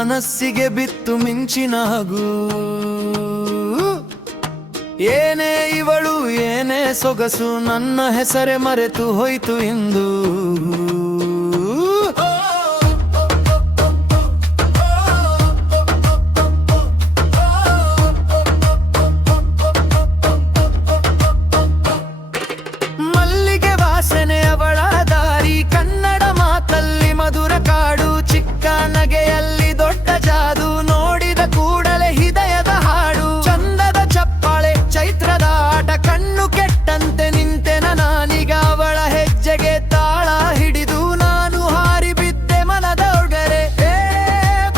ಮನಸ್ಸಿಗೆ ಬಿತ್ತು ಮಿಂಚಿನ ಹಗು. ಏನೇ ಇವಳು ಏನೇ ಸೊಗಸು, ನನ್ನ ಹೆಸರೇ ಮರೆತು ಹೋಯ್ತು ಇಂದು. ಮಲ್ಲಿಗೆ ವಾಸನೆ ಅವಳ ದಾರಿ, ಕನ್ನಡ ಮಾತಲ್ಲಿ ಮಧುರ ಕಾಡು, ಚಿಕ್ಕ ನಗೆಯಲ್ಲಿ ದೊಡ್ಡ ಜಾದು, ನೋಡಿದ ಕೂಡಲೇ ಹೃದಯದ ಹಾಡು. ಚಂದದ ಚಪ್ಪಾಳೆ ಚೈತ್ರದ ಆಟ, ಕಣ್ಣು ಕೆಟ್ಟಂತೆ ನಿಂತೆನ ನಾನೀಗ ಅವಳ ಹೆಜ್ಜೆಗೆ ತಾಳ ಹಿಡಿದು ನಾನು ಹಾರಿ ಬಿದ್ದೆ ಮನದ ಒಳಗಡೆ. ಏ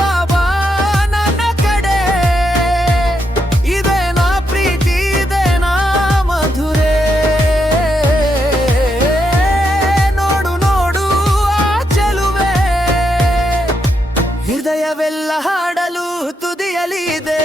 ಬಾಬಾ ನನ್ನ ಕಡೆ, ಇದೇನಾ ಪ್ರೀತಿ ಇದೇನಾ ಮಧುರೆ, ನೋಡು ನೋಡು ಆ ಚೆಲುವೆ, ಹೃದಯವೆಲ್ಲ ಹಾಡಲು ತುದಿಯಲಿದೆ.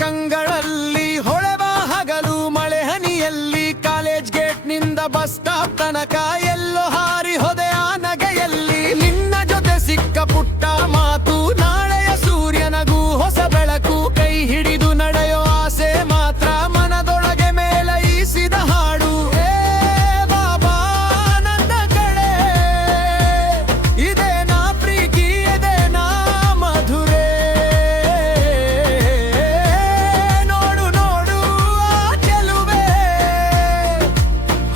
ಕಂಗಳಲ್ಲಿ ಹೊಳೆವ ಹಗಲು, ಮಳೆ ಹನಿಯಲ್ಲಿ, ಕಾಲೇಜ್ ಗೇಟ್ ನಿಂದ ಬಸ್ ಸ್ಟಾಪ್ ತನಕ ಎಲ್ಲೋ ಹಾರಿ ಹೊದೆ ಆ ನಗೆಯಲ್ಲಿ. ನಿನ್ನ ಜೊತೆ ಸಿಕ್ಕ ಪುಟ್ಟ ಮಾತು, ನಾಳೆಯ ಸೂರ್ಯನಗೂ ಹೊಸ ಬೆಳಕು, ಕೈ ಹಿಡಿದು ನಡೆಯೋ ಆಸೆ ಮಾತ್ರ ಮನದೊಳಗೆ ಮೇಲೈಸಿದ ಹಾಡು. ಏ ಬಾಬಾ ನನ್ನ ಕಡೆ, ಇದೇನಾ ಪ್ರೀತಿ ಇದೇನಾ ಮಧುರೆ,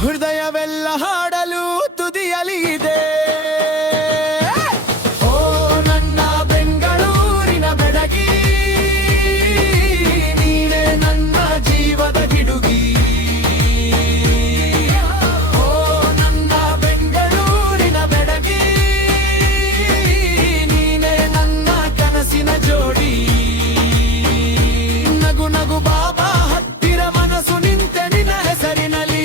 ಹೃದಯವೆಲ್ಲ ಹಾಡಲು ತುದಿಯಲಿದೆ. ಓ ನನ್ನ ಬೆಂಗಳೂರಿನ ಬೆಡಗಿ, ನೀನೇ ನನ್ನ ಜೀವದ ಗಿಡುಗಿ. ಓ ನನ್ನ ಬೆಂಗಳೂರಿನ ಬೆಡಗಿ, ನೀನೇ ನನ್ನ ಕನಸಿನ ಜೋಡಿ. ನಗು ನಗು ಬಾಬಾ ಹತ್ತಿರ ಮನಸ್ಸು ನಿಂತೆ ನಿನ್ನ ಹೆಸರಿನಲ್ಲಿ.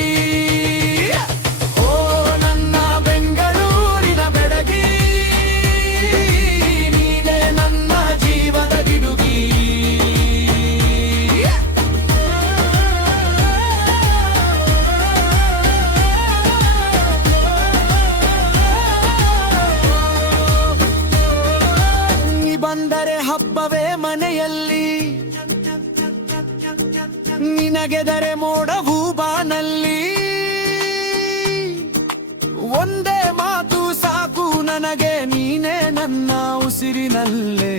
ಬಂದರೆ ಹಬ್ಬವೇ ಮನೆಯಲ್ಲಿ, ನಿನಗೆದರೆ ಮೋಡವು ಬಾನಲ್ಲಿ. ಒಂದೇ ಮಾತು ಸಾಕು ನನಗೆ, ನೀನೇ ನನ್ನ ಉಸಿರಿನಲ್ಲೇ.